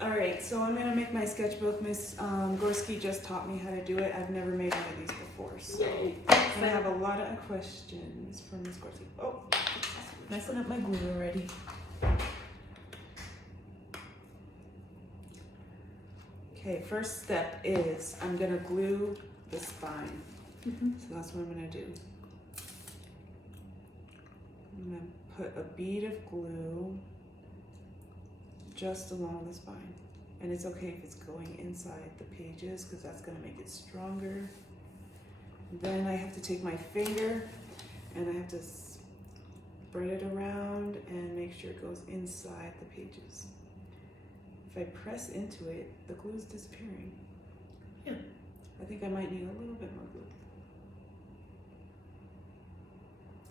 Alright, so I'm gonna make my sketchbook. Miss Gorski just taught me how to do it. I've never made one of these before, so and I have a lot of questions for Miss Gorski. Oh, messing up my glue already. Okay, first step is I'm gonna glue the spine. So that's what I'm gonna do. I'm gonna put a bead of glue just along the spine. And it's okay if it's going inside the pages because that's gonna make it stronger. Then I have to take my finger and I have to spread it around and make sure it goes inside the pages. If I press into it, the glue is disappearing. Yeah. I think I might need a little bit more glue.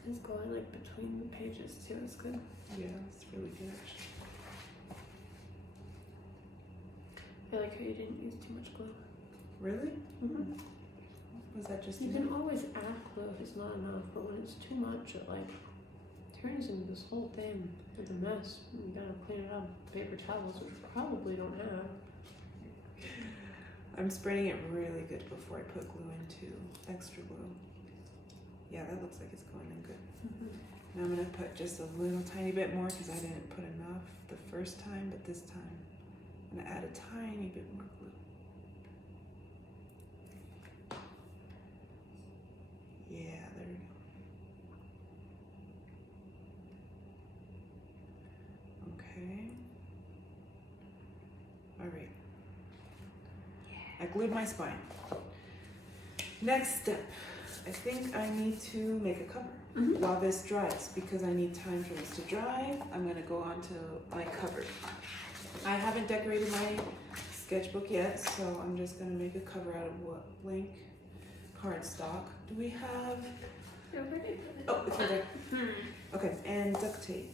It's going like between the pages too, it's good. Yeah, it's really good actually. I like how you didn't use too much glue. Really? Was that just You enough? can always add glue if it's not enough, but when it's too much, it like turns into this whole thing with a mess. You gotta clean it up with paper towels, which we probably don't have. I'm spreading it really good before I put glue into extra glue. Yeah, that looks like it's going in good. Now I'm gonna put just a little tiny bit more because I didn't put enough the first time, but this time I'm gonna add a tiny bit more glue. Yeah, there we go. Okay. All right. I glued my spine. Next step, I think I need to make a cover while this dries because I need time for this to dry. I'm gonna go on to my cover. I haven't decorated my sketchbook yet, so I'm just gonna make a cover out of what? Blank cardstock. Do we have? Oh, it's right there. Okay, and duct tape.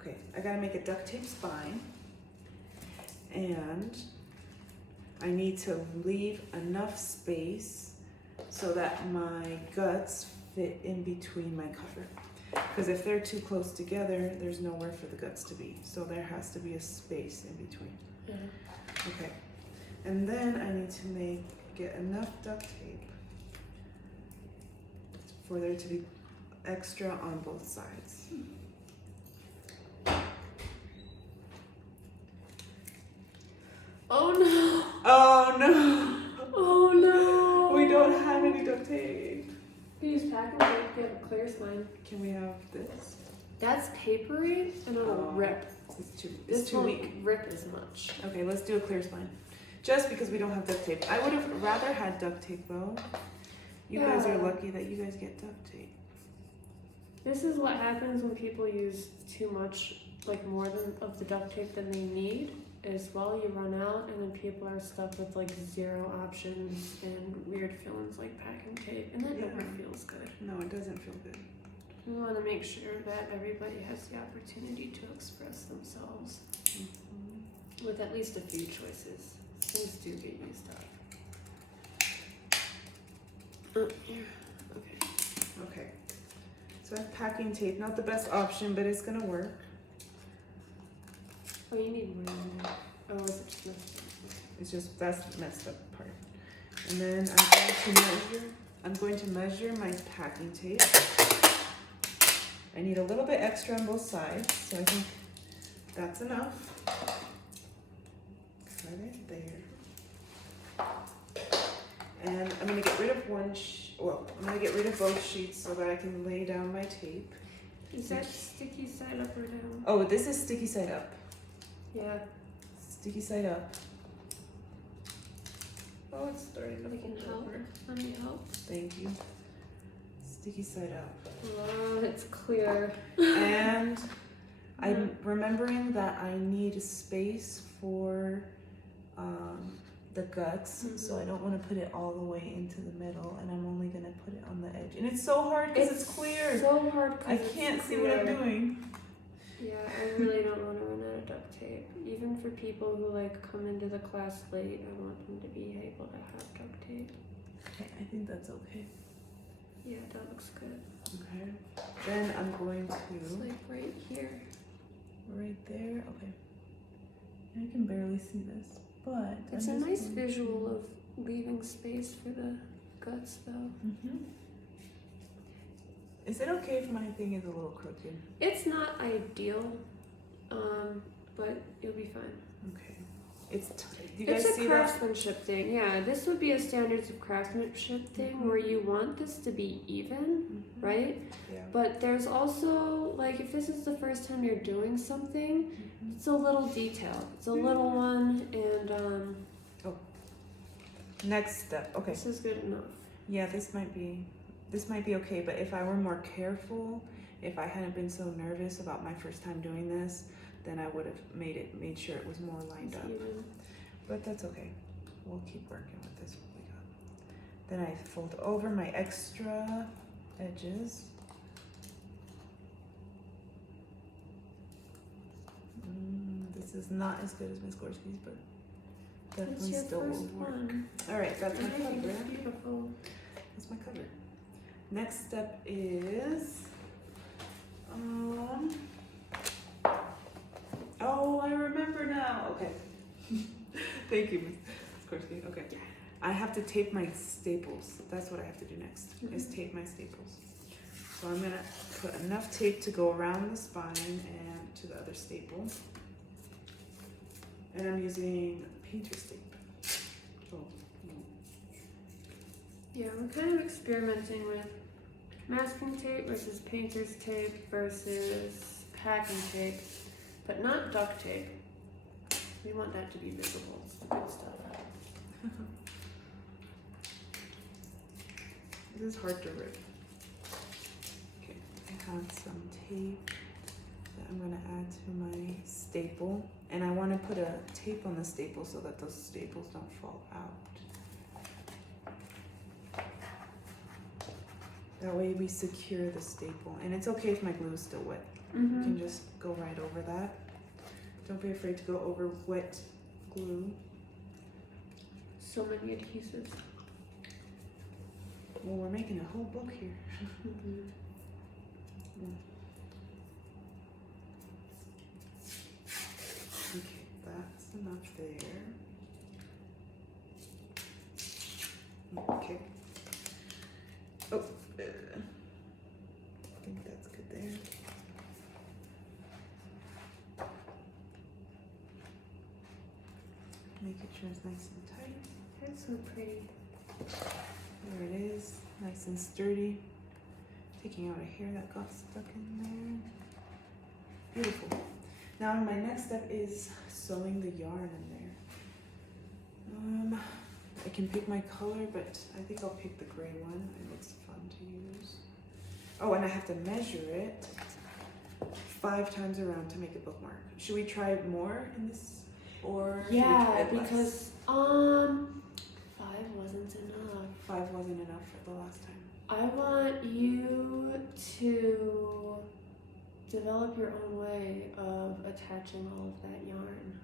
Okay, I gotta make a duct tape spine, and I need to leave enough space so that my guts fit in between my cover. Because if they're too close together, there's nowhere for the guts to be. So there has to be a space in between. Okay, and then I need to get enough duct tape for there to be extra on both sides. Oh no! Oh no! Oh no! We don't have any duct tape. Use packing tape, you have a clear spine. Can we have this? That's papery and it'll rip. It's too weak. Rip as much. Okay, let's do a clear spine. Just because we don't have duct tape. I would have rather had duct tape though. You guys are lucky that you guys get duct tape. This is what happens when people use too much, like more of the duct tape than they need. Is you run out and then people are stuck with like 0 options and weird feelings like packing tape, and that never feels good. No, it doesn't feel good. We want to make sure that everybody has the opportunity to express themselves with at least a few choices. Things do get used up. Okay. So I have packing tape, not the best option, but it's gonna work. Oh, you need more than that. Oh, is it just messed up? It's just that's the messed up part. And then I'm going to measure my packing tape. I need a little bit extra on both sides, so I think that's enough. Cut it there. And I'm gonna get rid of I'm gonna get rid of both sheets so that I can lay down my tape. Is that sticky side up or down? Oh, this is sticky side up. Yeah. Sticky side up. Oh, it's starting to We can fold help. over. Let me help. Thank you. Sticky side up. Oh, it's clear. And I'm remembering that I need space for the guts, so I don't want to put it all the way into the middle, and I'm only going to put it on the edge. And it's so hard because it's clear. So hard I can't see what I'm doing. Yeah, I really don't want to run out of duct tape. Even for people who like come into the class late, I want them to be able to have duct tape. Okay, I think that's okay. Yeah, that looks good. Okay. Then I'm going It's to like right here. right there. Okay. I can barely see this, but It's a nice visual of leaving space for the guts, though. Is it okay if my thing is a little crooked? It's not ideal, but you'll be fine. Okay. Do you guys It's a see that? craftsmanship thing, yeah. This would be a standards of craftsmanship thing where you want this to be even, right? Yeah. But there's also, like, if this is the first time you're doing something, it's a little detail. It's a little one, and Next step. Okay. this is good enough. Yeah, this might be okay, but if I were more careful, if I hadn't been so nervous about my first time doing this, then I would have made sure it was more lined up. Even. But that's okay. We'll keep working with this what we got. Then I fold over my extra edges. This is not as good as Miss Gorski's, but definitely still will work. All right, that's my cover. It's beautiful. That's my cover. Next step is, oh, I remember now. Okay. Thank you, Ms. Korsky. Okay. I have to tape my staples. That's what I have to do next, is tape my staples. So I'm gonna put enough tape to go around the spine and to the other staple. And I'm using painter's tape. Oh, no. Yeah, we're kind of experimenting with masking tape versus painter's tape versus packing tape, but not duct tape. We want that to be visible. It's the good stuff. This is hard to rip. Okay, I have some tape that I'm gonna add to my staple. And I wanna put a tape on the staple so that those staples don't fall out. That way we secure the staple. And it's okay if my glue is still wet. You can just go right over that. Don't be afraid to go over wet glue. So many adhesives. Well, we're making a whole book here. Okay, that's enough there. Okay. Oh, I think that's good there. Making sure it's nice and tight. That's so pretty. There it is, nice and sturdy. Taking out a hair that got stuck in there. Beautiful. Now my next step is sewing the yarn in there. I can pick my color, but I think I'll pick the gray one. It looks fun to use. Oh, and I have to measure it 5 times around to make a bookmark. Should we try more in this, or should we try less? Because 5 wasn't enough. 5 wasn't enough for the last time. I want you to develop your own way of attaching all of that yarn.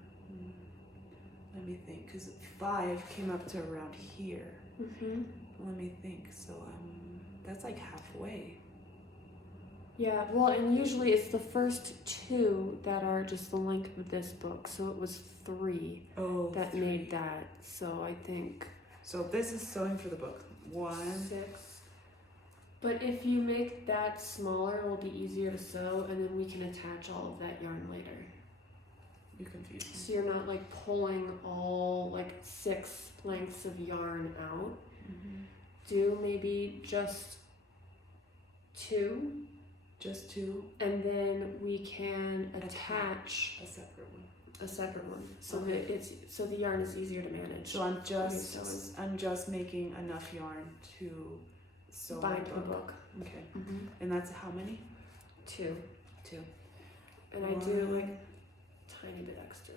Let me think, because 5 came up to around here. Let me think. So that's like halfway. Yeah, well, and usually it's the first 2 that are just the length of this book. So it was 3 that 3. made that. So I think. So this is sewing for the book. 1. 6. But if you make that smaller, it will be easier to sew, and then we can attach all of that yarn later. You confused me. So you're not like pulling all like 6 lengths of yarn out. Do maybe just 2. Just 2. And then we can attach a separate one. So Okay. that so the yarn is easier to manage. So I'm just making enough yarn to sew bind my the book. Okay. And that's how many? 2. 2. And I do like tiny bit extra.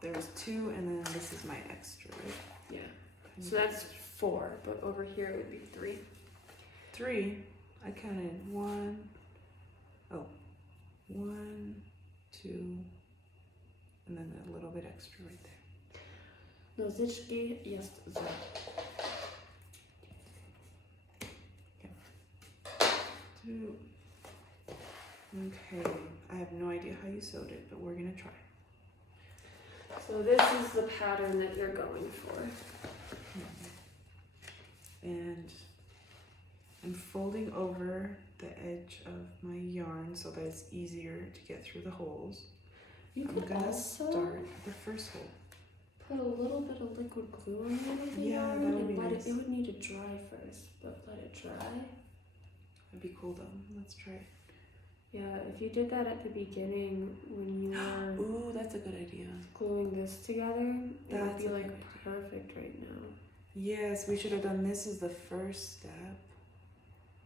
There's 2, and then this is my extra, right? Yeah. So that's 4, but over here it would be 3. 3. I counted 1. Oh, 1, 2, and then a little bit extra right there. Nożyczki jest za. Okay, I have no idea how you sewed it, but we're gonna try. So this is the pattern that you're going for. And I'm folding over the edge of my yarn so that it's easier to get through the holes. You I'm could gonna also start the first hole. put a little bit of liquid glue on the end of the Yeah, yarn that would be and let nice. it would need to dry first, but let it dry. That'd be cool though. Let's try it. Yeah, if you did that at the beginning when you were Ooh, that's a good idea. gluing this together, it would That's be a like good idea. perfect right now. Yes, we should have done this as the first step.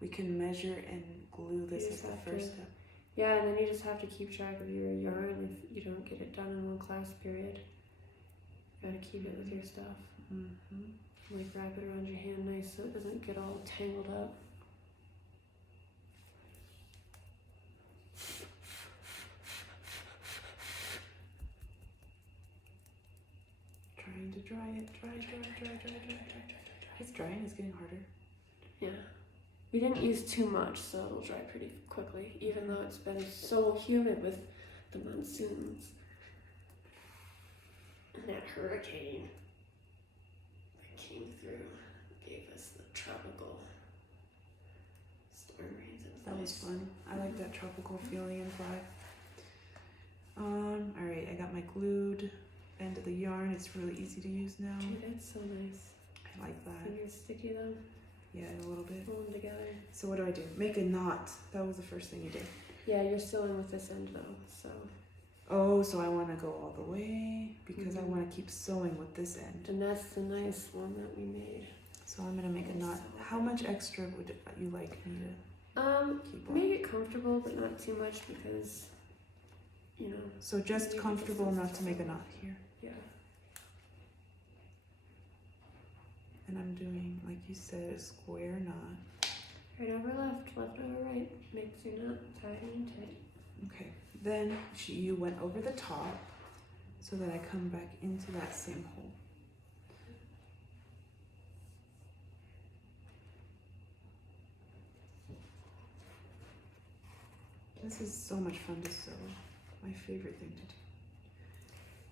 We can measure and glue this You as just the have first to- step. Yeah, and then you just have to keep track of your yarn if you don't get it done in one class period. You gotta keep it with your stuff. Mm-hmm. Like wrap it around your hand nice so it doesn't get all tangled up. Trying to dry it. Dry. It's drying. It's getting harder. Yeah. We didn't use too much, so it'll dry pretty quickly, even though it's been so humid with the monsoons. And that hurricane that came through gave us the tropical storm rains. That was fun. I like that tropical feeling and vibe. Alright, I got my glued end of the yarn. It's really easy to use now. Dude, that's so nice. I like that. Fingers sticky though. Yeah, a little bit. Pull them together. So what do? Make a knot. That was the first thing you did. Yeah, you're sewing with this end though, so. Oh, so I want to go all the way because I want to keep sewing with this end. And that's the nice one that we made. So I'm going to make a knot. How much extra would you like me to keep on? Make it comfortable, but not too much because, you know. So just comfortable enough to make a knot here. Yeah. And I'm doing, like you said, a square knot. Right over left, left over right. Makes your knot tight and tight. Okay. Then you went over the top so that I come back into that same hole. This is so much fun to sew. My favorite thing to do.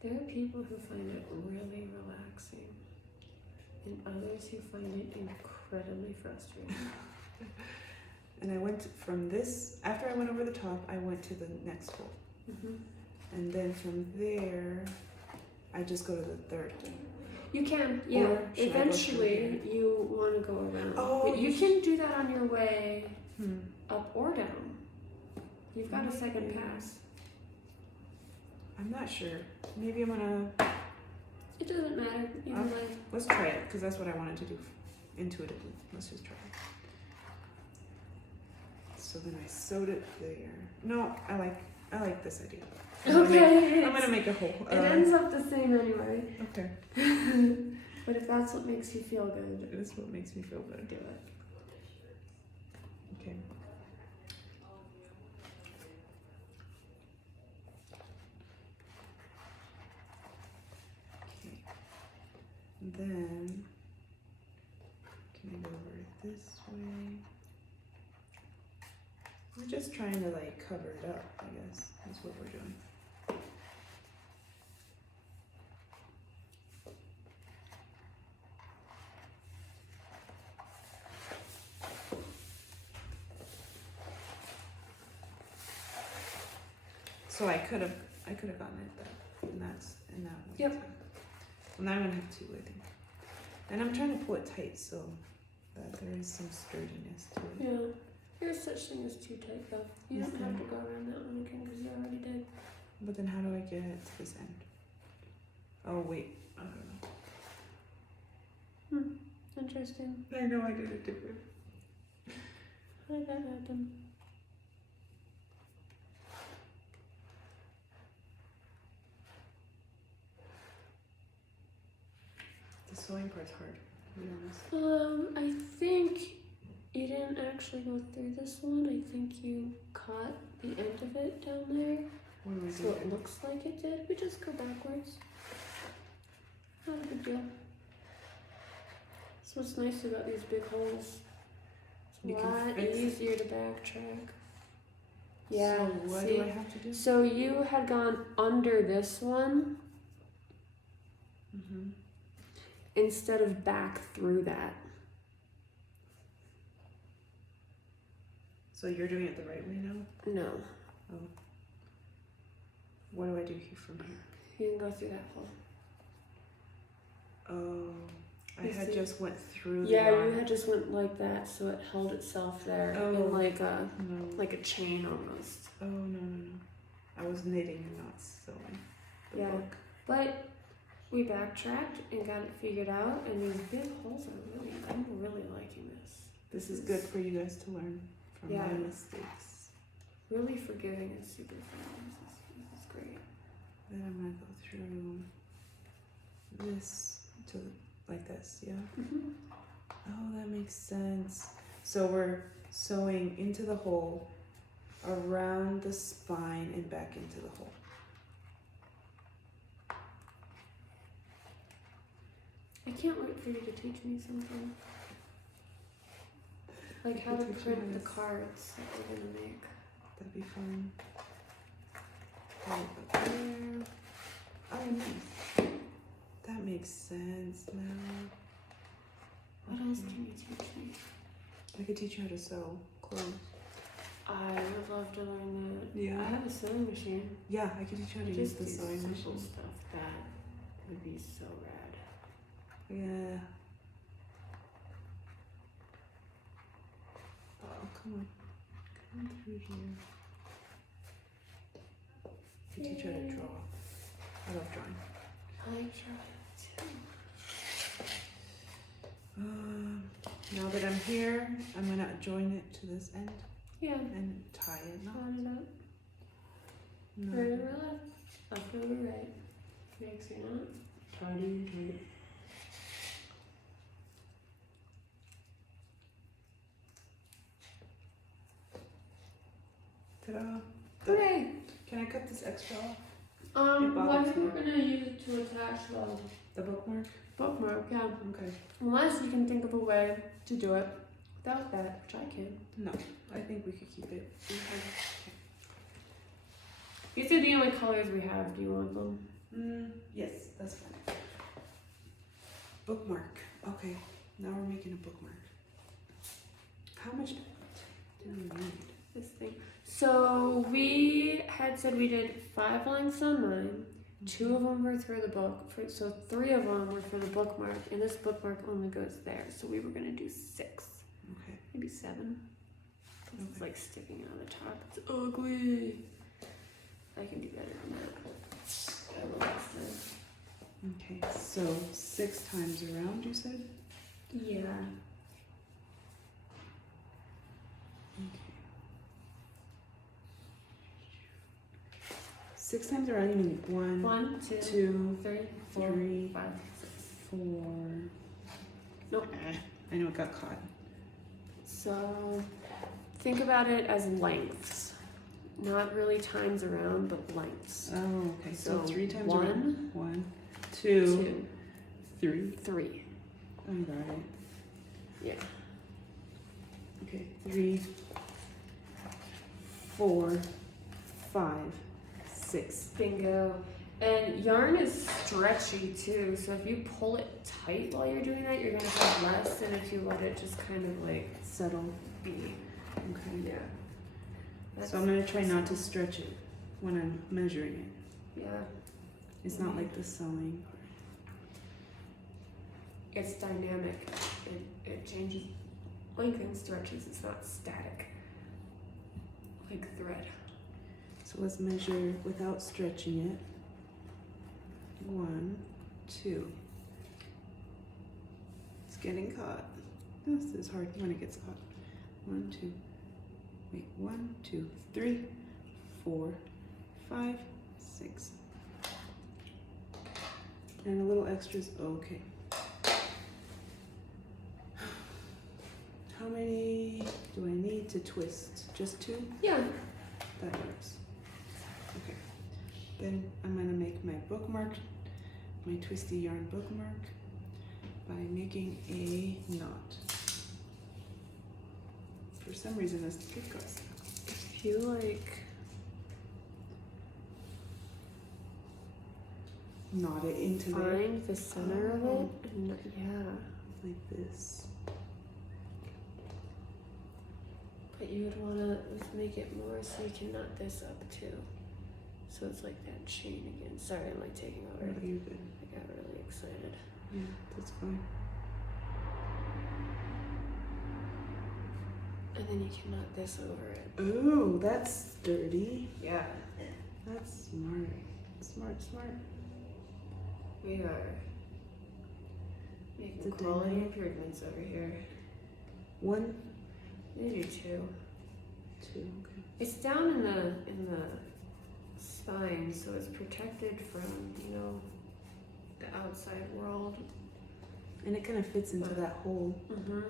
There are people who find it really relaxing, and others who find it incredibly frustrating. And I went from this, after I went over the top, I went to the next hole. And then from there, I just go to the third hole. You can, yeah. Or should I go Eventually, through you want to go around. Oh, But you can do that on your way Hmm. up or down. You've got a second pass. I'm not sure. Maybe I'm gonna, It doesn't matter either way. let's try it, because that's what I wanted to do intuitively. Let's just try it. So then I sewed it there. No, I like this idea. Okay. I'm gonna make a hole. It ends up the same anyway. Okay. But if that's what makes you feel good, This is what makes me feel better. do it. Okay. Okay. Then can I go over it this way? We're just trying to like cover it up, I guess. That's what we're doing. So I could have gotten it that in that way. Yep. too. Well, now I'm gonna have two, I think. And I'm trying to pull it tight so that there is some sturdiness to it. Yeah. There's such thing as too tight though. You don't have to go around that one again because you already did. But then how do I get it to this end? Oh wait, I don't know. Interesting. I know I did it different. How did that happen? The sewing part's hard, to be honest. I think you didn't actually go through this one. I think you caught the end of it down there. What do I So do? it looks like it did. We just go backwards. Not a big deal. That's what's nice about these big holes. It's a You can lot fix it. easier to backtrack. Yeah, So what see? do I have to do? So you had gone under this one Mm-hmm. instead of back through that. So you're doing it the right way now? No. Oh. What do I do here from here? You can go through that hole. Oh, I You had see? just went through the Yeah, yarn. you had just went like that, so it held itself there Oh. in like a No. chain almost. Oh, no. I was knitting and not sewing the Yeah. book. But we backtracked and got it figured out, and these big holes are I'm really liking this. This is good for you guys to learn from Yeah. my mistakes. Really forgiving and super fun. This is great. Then I'm gonna go through this to like this, yeah? Mm-hmm. Oh, that makes sense. So we're sewing into the hole, around the spine, and back into the hole. I can't wait for you to teach me something. Like how to Teach you print the this. cards that we're gonna make. That'd be fun. Put it up there. Oh, nice. That makes sense now. What else can you teach me? I could teach you how to sew clothes. I would love to learn that. Yeah. I have a sewing machine. Yeah, I could teach you how to use Just the do sewing simple machine. stuff that would be so rad. Yeah. Oh, come on. Come through here. I could teach you how to draw. I love drawing. I like drawing Now that I'm here, I'm gonna join it to this end too. Yeah. and tie it. No, Line it up. no. Right over left. Left over right. Makes you not. Tidy. Ta-da. Hooray! Can I cut this extra off? It Well, I bothers think me. we're gonna use it to attach the The bookmark? bookmark, yeah. Okay. Unless you can think of a way to do it without that, which I can. No, I think we could keep it. These are the only colors we have. Do you want them? Yes, that's fine. Bookmark. Okay, now we're making a bookmark. How much do we need? This thing. So we had said we did 5 lengths on mine. 2 of them were through the book. So 3 of them were for the bookmark, and this bookmark only goes there. So we were gonna do 6, Okay. maybe 7. This is Okay. like sticking out of the top. It's ugly. I can do better on that. I love this thing. Okay, so 6 times around, you said? Yeah. Okay. 6 times around, you mean 1, 1, 2, 2, 3, 4, 3, 5, 6. 4. Nope. I know it got caught. So think about it as lengths. Not really times around, but lengths. Oh, okay. So So 3 times 1, around. 1, 2, 2, 3. 3. I got it. Yeah. Okay, 3, 4, 5, 6. Bingo. And yarn is stretchy too, so if you pull it tight while you're doing that, you're gonna have less than if you let it just kind of like Settle. be. Okay. Yeah. So I'm gonna try not to stretch it when I'm measuring it. Yeah. It's not like the sewing. It's dynamic. It changes, lengthens, stretches. It's not static. Like thread. So let's measure without stretching it. 1, 2. It's getting caught. This is hard when it gets caught. 1, 2. Wait, 1, 2, 3, 4, 5, 6. And a little extra's okay. How many do I need to twist? Just 2? Yeah. That works. Okay. Then I'm gonna make my bookmark, my twisty yarn bookmark, by making a knot. For some reason this gift got stuck. If you like, knot it into there. Find the center of it. And, yeah. Like this. But you would want to make it more so you can knot this up too. So it's like that chain again. Sorry, I'm like taking over. Oh, you're good. I got really excited. Yeah, that's fine. And then you can knot this over it. Ooh, that's sturdy. Yeah. That's smart. Smart. We are making The quality demo. improvements over here. One, Maybe two. two, okay. It's down in the spine, so it's protected from, you know, the outside world. And it kind of fits into that hole. Mm-hmm.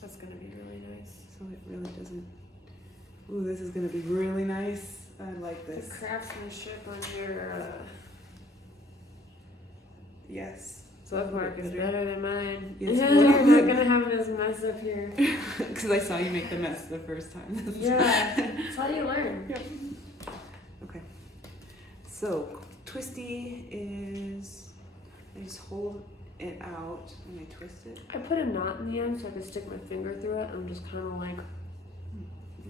That's gonna be really nice. So it really doesn't. Ooh, this is gonna be really nice. I like The this. craftsmanship on your Yes. bookmark is better than mine. Yes, You're what? not gonna have this mess up here. Because I saw you make the mess the first time. Yeah, that's how you learn. Yep. Okay. So twisty is I just hold it out and I twist it. I put a knot in the end so I could stick my finger through it and just kind of like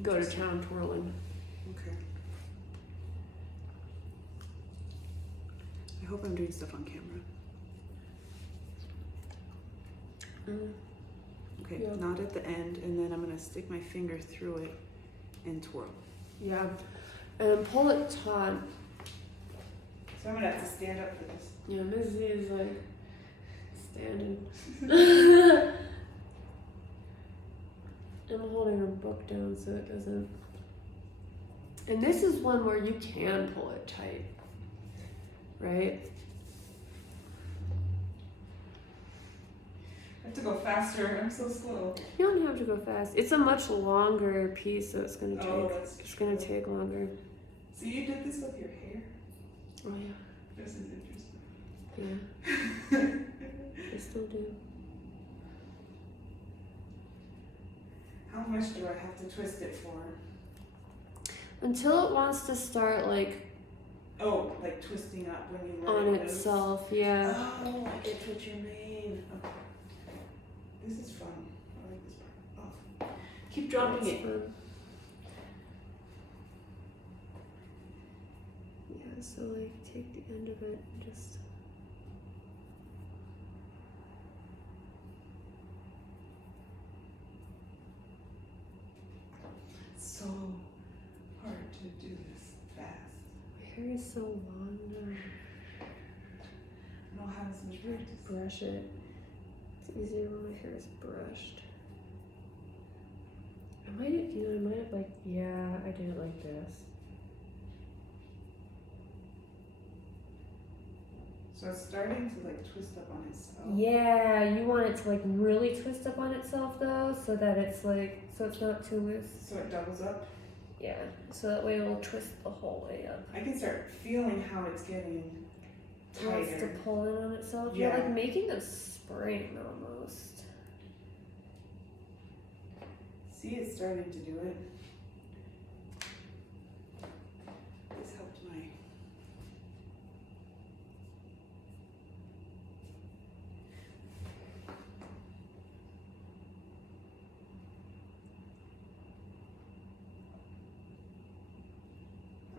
go to Interesting. town twirling. Okay. I hope I'm doing stuff on camera. Okay, Yeah. knot at the end, and then I'm gonna stick my finger through it and twirl. Yeah, and pull it taut. So I'm gonna have to stand up for this. Yeah, Missy is like standing. I'm holding her book down so it doesn't. And this is one where you can pull it tight, right? I have to go faster. I'm so slow. You don't have to go fast. It's a much longer piece, so it's gonna take. Oh, that's it's gonna take longer. So you did this with your hair? Oh yeah, This is interesting. yeah. I still do. How much do I have to twist it for? Until it wants to start like Oh, like twisting up when you let on it loose? itself, yeah. Oh, I get what you mean. Okay. This is fun. I like this part. Oh. Keep dropping it. Fun. Yeah, so like take the end of it and just. So hard to do this fast. My hair is so long now. I don't have as much practice. Brush it. It's easier when my hair is brushed. I might have, I might have like, yeah, I did it like this. So it's starting to like twist up on itself. Yeah, you want it to like really twist up on itself though, so that it's like, so it's not too loose. So it doubles up. Yeah, so that way it'll twist the whole way up. I can start feeling how it's getting It wants to tighter. pull in on itself. Yeah. You're like making a spring almost. See, it's starting to do it. This helped my.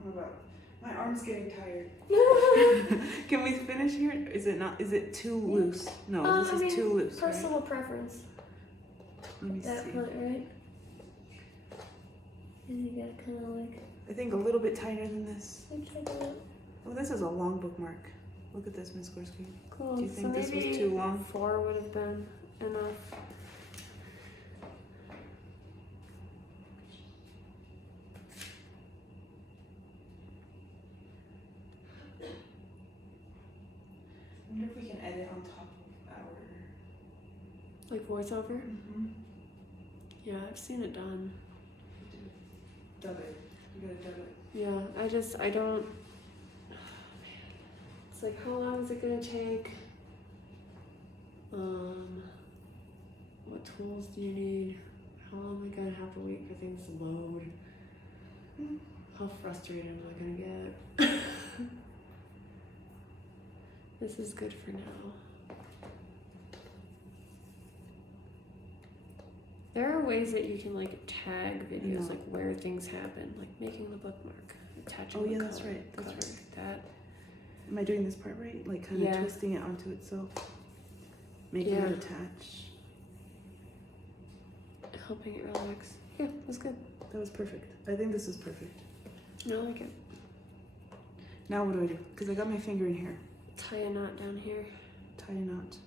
I'm about. My arm's getting tired. Can we finish here? Is it not? Is it too loose? No, this is too loose. Right? Personal preference. Let me That see. point, right? And you gotta kind of like, I think a little bit tighter than this. check it out. Oh, this is a long bookmark. Look at this, Miss Gorski. Cool. Do you so think this was maybe too long? 4 would have been enough. I wonder if we can edit on top of our. Like voiceover? Mm-hmm. Yeah, I've seen it done. Dub it. You gotta dub it. Yeah, I don't. Oh, man. It's like, how long is it gonna take? What tools do you need? How long am I gonna have to wait for things to load? How frustrated am I gonna get? This is good for now. There are ways that you can like tag videos, like where things happen, like making the bookmark, attaching the that's color, right. That's color, right. that. Am I doing this part right? Like kind of twisting it onto itself, making it attach. Helping it relax. Yeah, that's good. That was perfect. I think this is perfect. I like it. Now what do I do? Because I got my finger in here. Tie a knot down here. Tie a knot.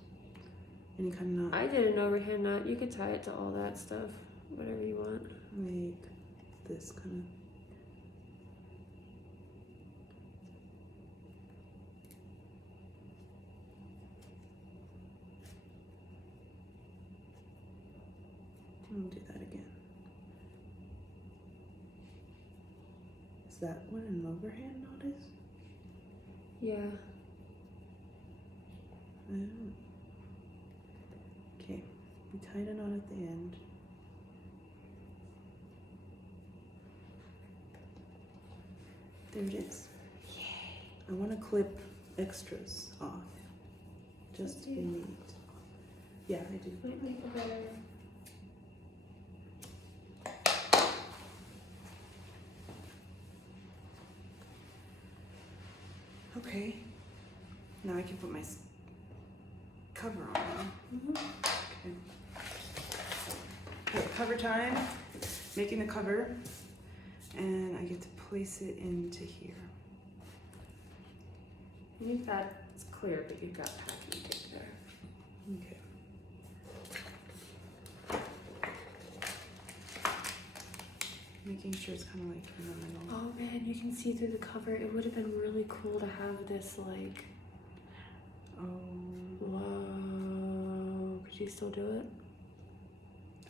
Any kind of knot. I did an overhand knot. You could tie it to all that stuff, whatever you want. Like this kind of. I'll do that again. Is that what an overhand knot is? Yeah. I don't know. Okay, we tied a knot at the end. There it is. Yay! I want to clip extras off, just to be neat. Yeah, I do. Might make it better. Okay, now I can put my cover on now. Okay, cover time, making the cover, and I get to place it into here. You've got, it's clear, but you've got packing tape there. Okay. Making sure it's kind of like in the middle. Oh man, you can see through the cover. It would have been really cool to have this like, Oh. whoa, could you still do it?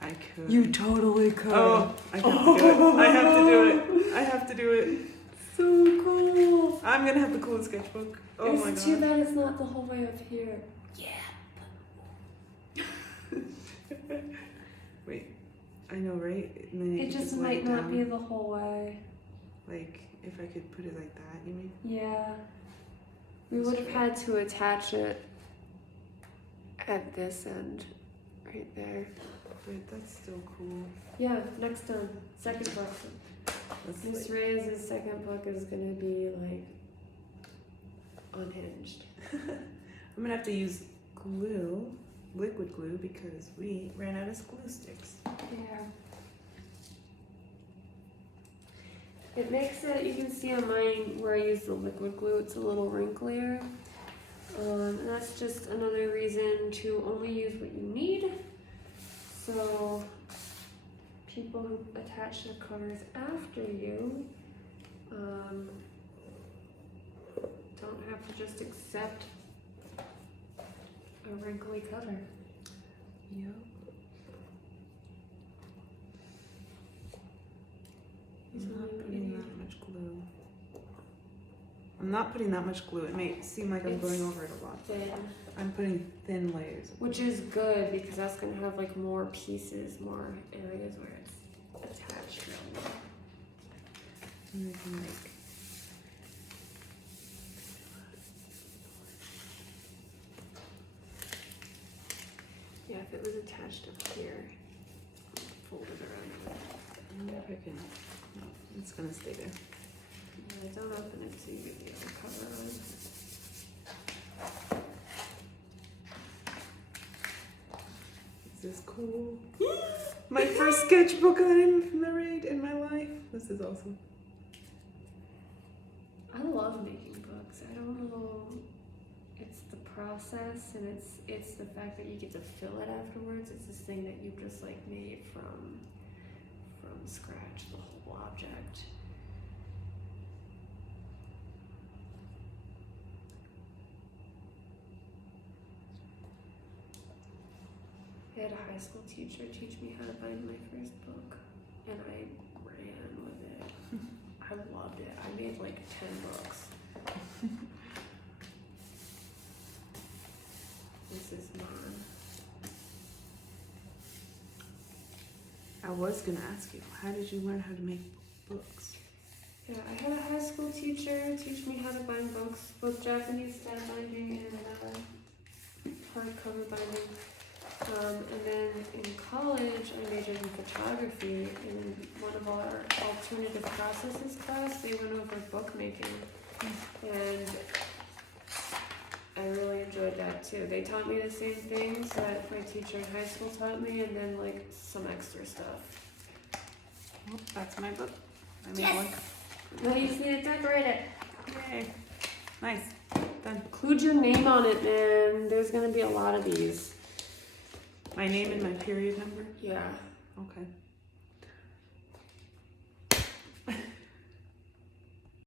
I could. You totally could. Oh, I have to do it. I have to do it. I have to do it. So cool. I'm gonna have the coolest sketchbook. Oh my god. It's too bad it's not the whole way up here. Yeah. Wait, I know, right? And then It just might not be the whole way. Like, if I could put it like that, you mean? Yeah. We would have had to attach it at this end, right there. But that's still cool. Yeah, next time. Second book. That's Miss Reyes' second book is gonna be like unhinged. I'm gonna have to use glue, liquid glue, because we ran out of glue sticks. Yeah. It makes it, you can see on mine where I use the liquid glue, it's a little wrinklier. And that's just another reason to only use what you need. So people who attach their covers after you don't have to just accept a wrinkly cover. Yep. I'm not putting that much glue. I'm not putting that much glue. It may seem like I'm going over it a lot. Thin. I'm putting thin layers. Which is good because that's gonna have like more pieces, more areas where it's attached real well. And I can like. Yeah, if it was attached up here, fold it around. I wonder if I can. No, it's gonna stay there. Yeah, don't open it till you get the other cover on. Is this cool? My first sketchbook I'm married in my life. This is awesome. I love making books. I don't know. It's the process and it's the fact that you get to fill it afterwards. It's this thing that you've just like made from scratch, the whole object. I had a high school teacher teach me how to bind my first book, and I ran with it. I loved it. I made like 10 books. This is mine. I was gonna ask you, how did you learn how to make books? Yeah, I had a high school teacher teach me how to bind books, both Japanese style binding and bookbinding. And then in college, I majored in photography, and in one of our alternative processes class, they went over bookmaking, and I really enjoyed that too. They taught me the same things that my teacher in high school taught me, and then like some extra stuff. Oh, that's my book. I made Yes. one. Now you just need to decorate it. Yay. Nice. Done. Include your name on it, man. There's gonna be a lot of these. My name and my period number? Yeah. Okay.